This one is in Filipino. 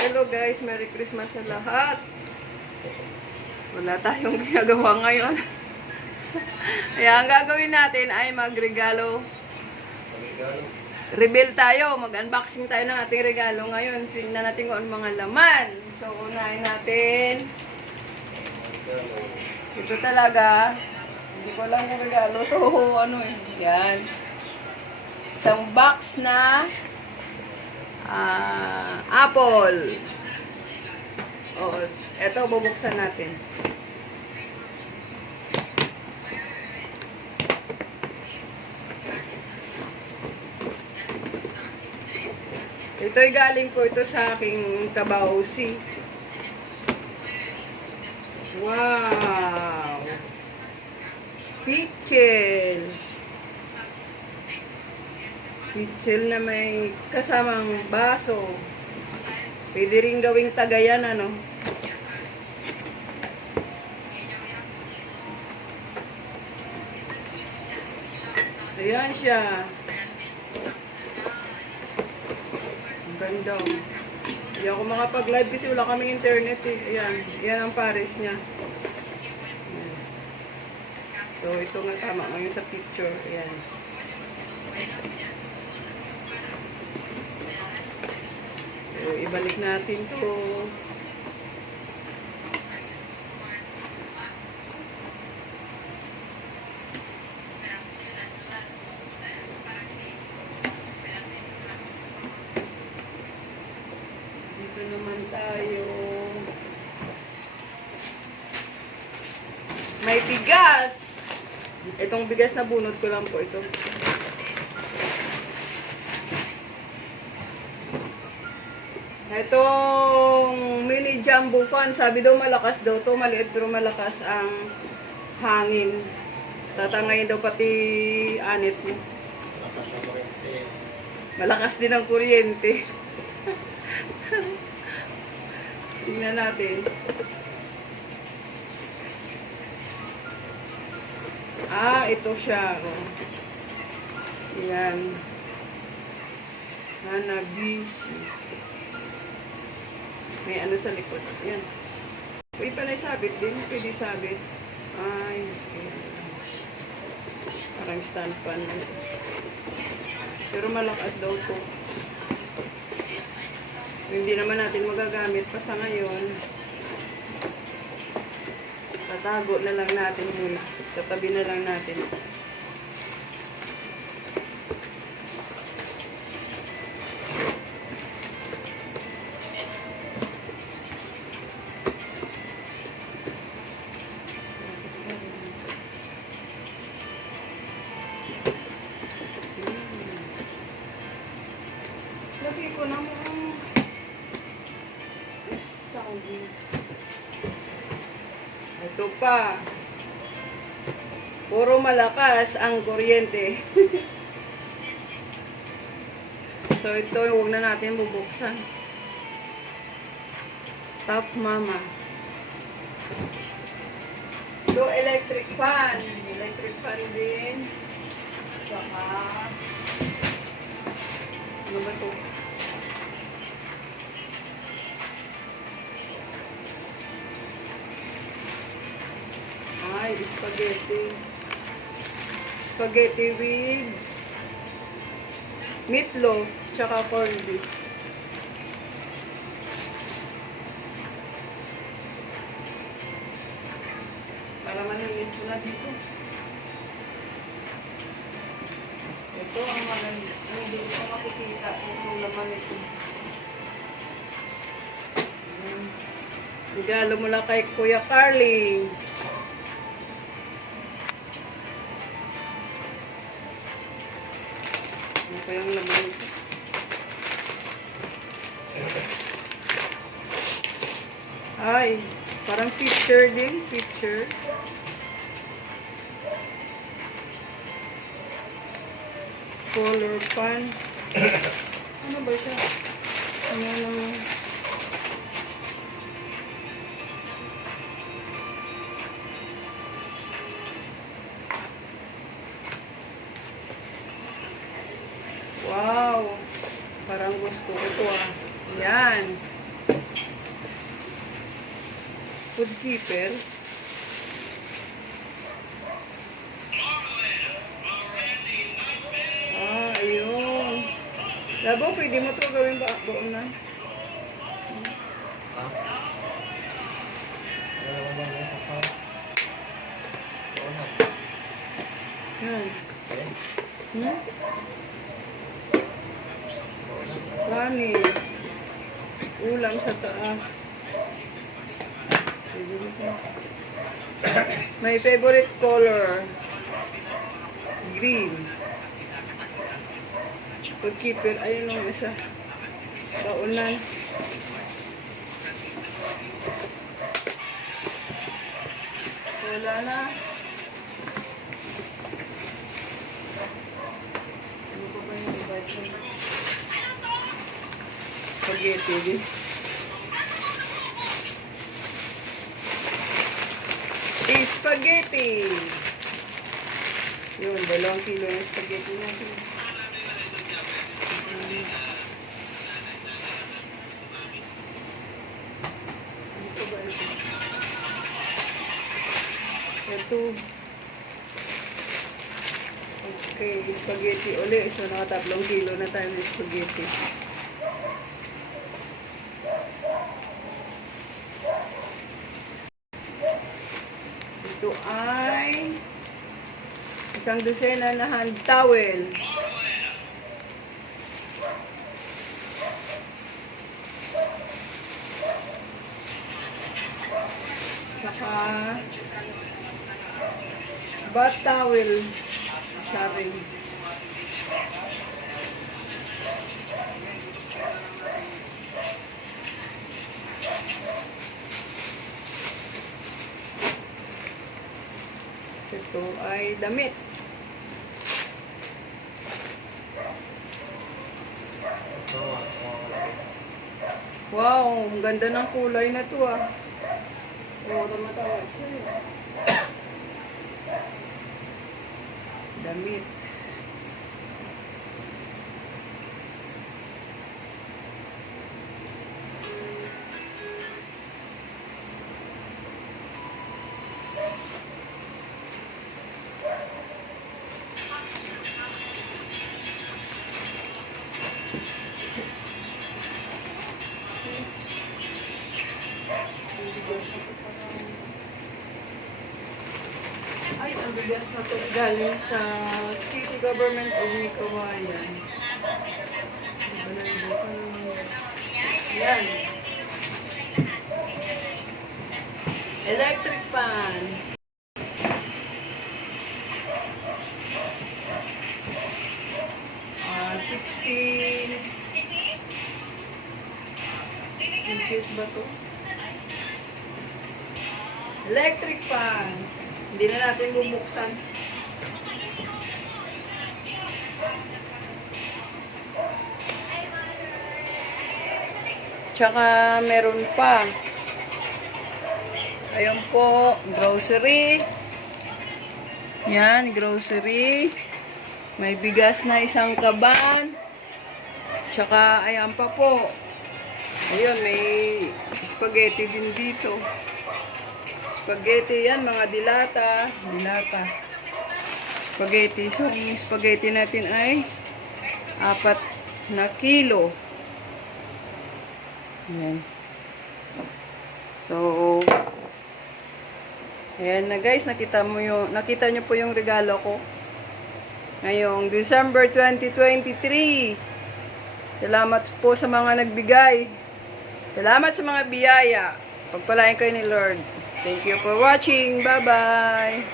Hello guys, Merry Christmas sa lahat. Wala tayong ginagawa ngayon. Kaya ang gagawin natin ay magregalo. Reveal tayo, mag-unboxing tayo ng ating regalo ngayon. Tingnan natin kung ano mga laman. So, unahin natin. Ito talaga. Hindi ko lang yung regalo to. Ano eh. Yan. Isang box na apple. Oo. Ito, bubuksan natin. Ito'y galing po ito sa aking kabausi. Wow! Pichel. Pichel na may kasamang baso. Pwede rin gawing tagayan, ano? Ayan siya. Ang ganda. Hindi ako makapag-live kasi wala kaming internet eh. Ayan. Ayan ang pares niya. Ayan. So, ito nga tama ngayon sa picture. Ayan. So, ibalik natin to. Dito naman tayo. May bigas. Itong bigas na bunot ko lang po ito. Itong mini jumbo fan, sabi daw malakas daw to, maliit pero malakas ang hangin. Tatangayin daw pati anit mo. Malakas din ang kuryente. Tingnan natin. Ito siya. Oh. Yan. Hanabishi. May ano sa likod. Yan. Pwede pa na sabit din. Pwede sabit. Ay. Ayan. Parang stand pan. Pero malakas daw to. Hindi naman natin magagamit pa sa ngayon. Tatago na lang natin muna. Tatabi na lang natin. Lagi ko na mo. Ito pa. Puro malakas ang kuryente. So ito, huwag na natin bubuksan. Top Mama. So electric fan. Electric fan din. Saka ano ba ito? Ay, spaghetti. Spaghetti with meatloaf, tsaka corned beef. Para maninis ko na dito. Ito ang maganda. Hindi ko makikita kung laman ito. Regalo mula kay Kuya Carly. Ano pa yung laman ito? Ay, parang picture din. Picture. Color pan. Ano ba siya? Ano naman? Wow! Parang gusto ko ito ah. Yan. food keeper. Ah, ayun. Labo, pwede mo ito gawin ba? Buong na. Ha? Wala ko ba yung kakao? Oo na. Yan. Okay. Hmm? Kanin. Ulam sa taas. Pwede mo ito. My favorite color. Green. Food keeper. Ayun o isa. Kaunan. Wala na. Ano pa ba yung invite mo? Spaghetti din. Spaghetti! Yun, 2 kilo yung spaghetti natin. Ito ba ito? Ito. Okay, spaghetti uli. So, naka 3 kilo na tayo ng spaghetti. Ito ay 1 dosena na hand towel. Saka bath towel. Isa rin. Ito ay damit. Wow, ang ganda ng kulay na to ah. Oo, tumatawag siya. Damit. Ay, ang bigas na to galing sa City Government of Nicawayan. Yan. Electric pan. Ah, 16 inches ba to? Electric fan. Hindi na natin bubuksan. Tsaka meron pa. Ayun po, grocery. Yan, grocery. May bigas na 1 kaban. Tsaka ayan pa po. Ayun, may spaghetti din dito. Spaghetti yan, mga dilata. Dilata. Spaghetti. So, yung spaghetti natin ay 4 na kilo. Ayan. So, ayan na guys, nakita nyo po yung regalo ko. Ngayong December 2023. Salamat po sa mga nagbigay. Salamat sa mga biyaya. Pagpalain kayo ni Lord. Thank you for watching. Bye-bye.